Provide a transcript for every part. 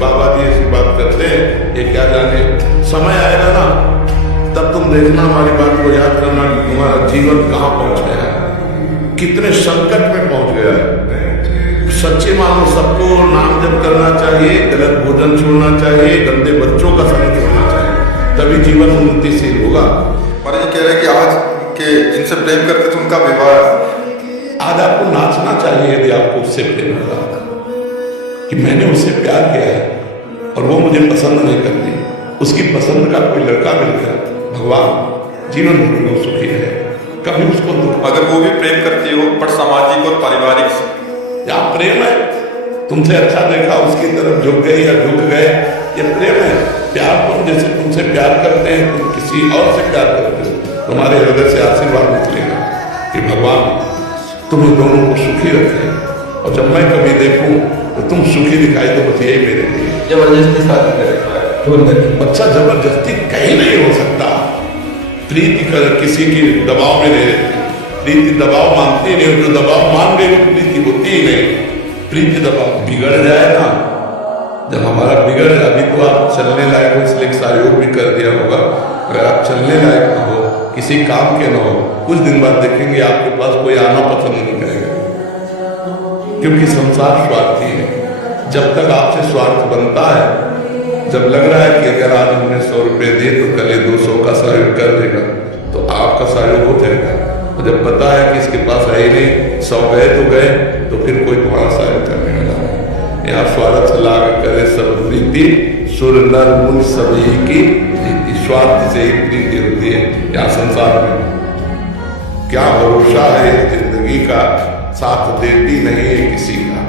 बाबा जी ऐसी बात करते हैं, ये क्या जाने। समय आएगा ना तब तुम देखना, हमारी बात को याद करना कि तुम्हारा जीवन कहाँ पहुंच गया है, कितने संकट में पहुंच गया है। सच्चे मानो सबको नाम जप करना चाहिए, गलत भोजन छोड़ना चाहिए, गंदे बच्चों का संग छोड़ना चाहिए, तभी जीवन उन्नतिशील होगा। महाराज जी कह रहे हैं कि आज के जिनसे प्रेम करते थे उनका विवाह, आज आपको नाचना चाहिए यदि आपको उससे प्रेम होगा कि मैंने उससे प्यार किया है और वो मुझे पसंद नहीं करती, उसकी पसंद का कोई लड़का मिल गया, भगवान जीवन भर में सुखी रहे, कभी उसको दुख। अगर वो भी प्रेम करती हो पर सामाजिक और पारिवारिक, या प्रेम है, तुमसे अच्छा देखा उसकी तरफ झुक गई या झुक गए, ये प्रेम है। प्यार तुम जैसे तुमसे प्यार करते हैं, तुम किसी और से प्यार करते हो, तुम्हारे हृदय से आशीर्वाद निकलेगा कि भगवान तुम्हें दोनों को सुखी रखे। और जब मैं कभी देखूं तो तुम सुखी दिखाई तो बस यही मेरे लिए। जबरदस्ती शादी करे, बच्चा जबरदस्ती कहीं नहीं हो सकता। प्रीति कर किसी की दबाव में नहीं, प्रीति दबाव मानती नहीं, जो दबाव मान गई वो प्रीति होती ही नहीं। प्रीति दबाव बिगड़ जाए ना, जब हमारा बिगड़ जाए, अभी तो आप चलने लायक हो इसलिए सहयोग भी कर दिया होगा, अगर आप चलने लायक ना हो, किसी काम के ना हो, कुछ दिन बाद देखेंगे आपके पास कोई आना पसंद नहीं करेगा, क्योंकि संसार स्वार्थी है। जब तक आपसे स्वार्थ बनता है, जब लग रहा है कि अगर आज हमने 100 रुपये दिए तो कल 200 का सहयोग कर देगा, तो आपका सहयोग हो जाएगा। तो जब पता है कि इसके पास है ही नहीं, 100 गए तो गए, तो फिर कोई तुम्हारा सहयोग करने वाला है। यहाँ स्वार्थ लाग करे सब प्रीति, सुर नर मुनि सभी की स्वार्थ से ही प्रीति होती है। यहाँ संसार में क्या भरोसा है जिंदगी का, साथ देती नहीं है किसी का।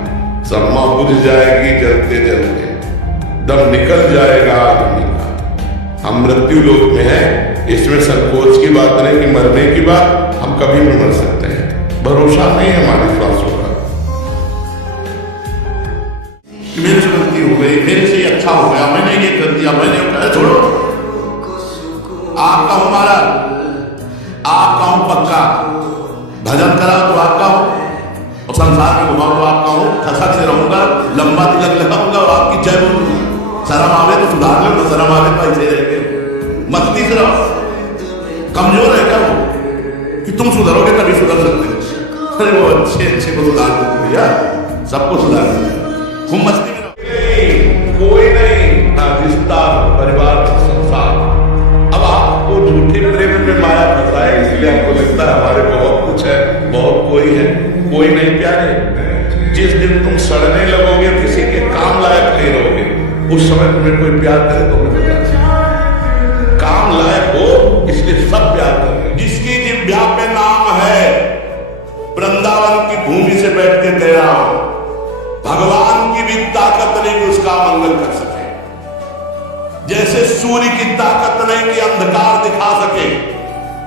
सम्मा बुझ जाएगी जलते जलते, दम निकल जाएगा आदमी का। हम मृत्यु लोक में है, इसमें संकोच की बात नहीं कि मरने की बात, हम कभी भी मर सकते हैं, भरोसा नहीं है हमारे श्वासों का। मेरे से गलती हो गई, मेरे से अच्छा हो गया, मैंने ये कर दिया, मैंने कहा छोड़ो, आपका हमारा, आपका हूं पक्का, भजन करा तो आपका हूं, और संसार में घुमा तो आपका हूं, खसक से रहूंगा, लंबा तिलक लगाऊंगा और आपकी जय बोलूंगा। शर्म आवे तो सुधार लो, तो शर्म आवे तो ऐसे रहेंगे। मस्ती से रहो, कमजोर है क्या वो कि तुम सुधरोगे तभी सुधर सकते हो। अरे वो अच्छे को सुधार देते भैया, सबको सुधार देते, खूब मस्ती में रहो। कोई नहीं, ना रिश्ता, परिवार, संसार। अब आपको झूठे प्रेम में माया फंसा है, इसलिए आपको लगता है हमारे बहुत कुछ है, बहुत कोई है, कोई नहीं प्यारे। जिस दिन तुम सड़ने लगोगे, किसी के काम लायक नहीं रहोगे, उस समय तुम्हें कोई प्यार करे तो मुझे काम लायक हो, इसलिए सब प्यार करें। जिसकी जिह्वा पे नाम है, वृंदावन की भूमि से बैठ के गया, भगवान की भी ताकत नहीं कि उसका मंगल कर सके। जैसे सूर्य की ताकत नहीं कि अंधकार दिखा सके,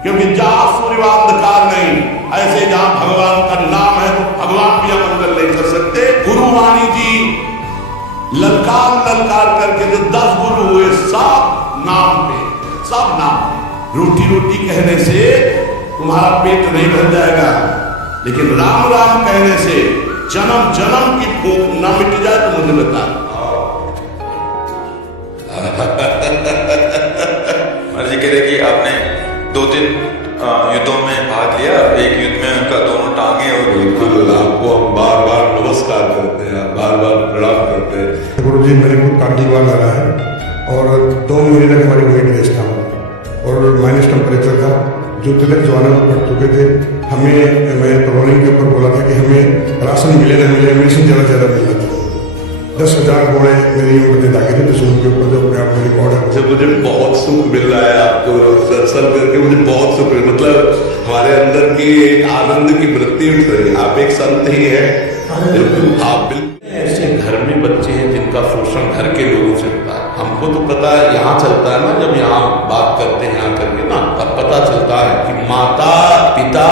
क्योंकि जहां सूर्य व अंधकार नहीं, ऐसे जहां भगवान का नाम है तो भगवान भी अमंगल नहीं कर सकते। गुरुवाणी जी ललकार ललकार करके जो 10 गुरु हुए, सब नाम पे, सब नाम। रोटी रोटी कहने से तुम्हारा पेट नहीं भर जाएगा, लेकिन राम राम कहने से जन्म जन्म की भूख न मिट जाए तो मुझे बता। महाराज जी कह रहे कि आपने 2-3 युद्धों में भाग लिया, एक युद्ध में उनका दोनों टांगे और बिल्कुल आपको हम बार बार नमस्कार करते हैं, बार बार प्रणाम करते हैं। गुरु जी मेरे को कार्डिवाल लगा है और 2 महीने तक हमारी वेट लिस्ट था और माइनस टेम्परेचर था, जो तिलक जो आने पड़ चुके थे। हमें मैं ट्रोलिंग के ऊपर बोला था कि हमें राशन मिले ना मिले, मेडिसिन ज़्यादा मिला था। 10,000 घोड़े मेरी उम्र दागे थे, तो उनके ऊपर जो अपने आप में रिकॉर्ड है। मुझे बहुत सुख मिल रहा है आपको दर्शन करके, मुझे बहुत सुख मिल, मतलब हमारे अंदर की एक आनंद की वृत्ति उठ रही है। आप एक संत ही है, आप बिल्कुल ऐसे घर में बच्चे हैं जिनका शोषण घर के लोगों से होता है। हमको तो पता है, यहाँ चलता है ना, जब यहाँ बात करते हैं यहाँ करके ना, तब पता चलता है कि माता पिता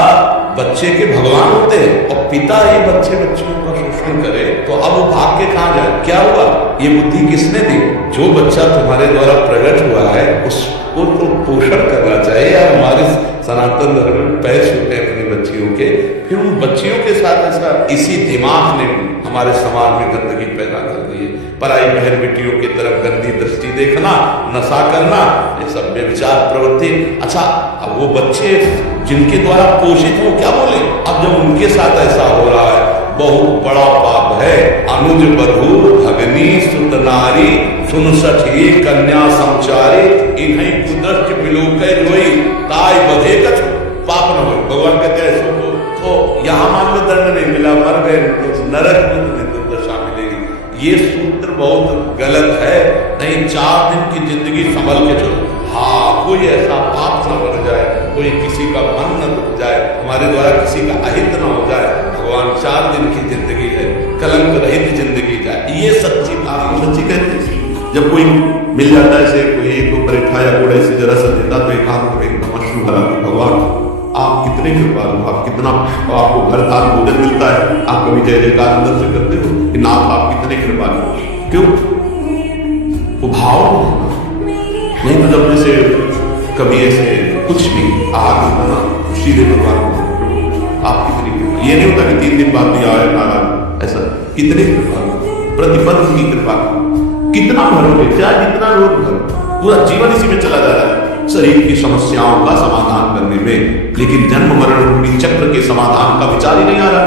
बच्चे के भगवान होते हैं, और पिता ही बच्चों का शोषण करे तो अब वो भाग के कहाँ जाए? क्या हुआ? ये बुद्धि किसने दी? जो बच्चा तुम्हारे द्वारा प्रकट हुआ है, उनको पोषण करना चाहिए। और हमारे सनातन धर्म में पैर छूटे अपनी बच्चियों के, फिर उन बच्चियों के साथ ऐसा इसी दिमाग ने हमारे समाज में गंदगी पैदा कर दी है। पराई बहन बेटियों की तरफ गंदी दृष्टि देखना, नशा करना, ये सब बेविचार प्रवृत्ति। अच्छा, अब वो बच्चे जिनके द्वारा पोषित हो क्या बोले, अब जब उनके साथ ऐसा हो रहा है, बहुत बड़ा पाप है। अनुज बधू भगनी सुत नारी सुन सठी कन्या समचारी इन्हीं कुदृष्ट बिलोके जोई ताई बधे कछ पाप न हो। भगवान कहते हैं इसको तो यहाँ मान लो दंड नहीं मिला, मर गए, नरक में दुर्दशा मिलेगी। ये सूत्र बहुत गलत है। नहीं, 4 दिन की जिंदगी संभल के चलो। हाँ, कोई ऐसा पाप न बन जाए, कोई किसी का मन न दुख जाए, हमारे द्वारा किसी का अहित न हो जाए। भगवान 4 दिन की जिंदगी है, कलंक रहित जिंदगी जाए, ये सच्ची बात। सच्ची कहते हैं जब कोई मिल जाता है ऐसे, कोई एक दो परीक्षा या घोड़े से जरा सा देता तो एक हाथ में एकदम अश्रु भरा, भगवान आप कितने कृपालु, आप कितना, आपको घर थाल भोजन मिलता है, आप कभी जय जयकार अंदर से करते हो कि नाथ आप कितने कृपालु। क्यों? वो भाव नहीं। तो जब जैसे कभी ऐसे कुछ भी आग खुशी दे भगवान आप कितनी कृपा। ये नहीं होता कि 3 दिन बाद भी आए नारायण, ऐसा कितने कृपालु, प्रतिपद की कृपा कितना भरोगे, चाहे जितना रोग भरो, पूरा जीवन इसी में चला जा रहा है शरीर की समस्याओं का समाधान करने में, लेकिन जन्म मरण रूपी चक्र के समाधान का विचार ही नहीं आ रहा।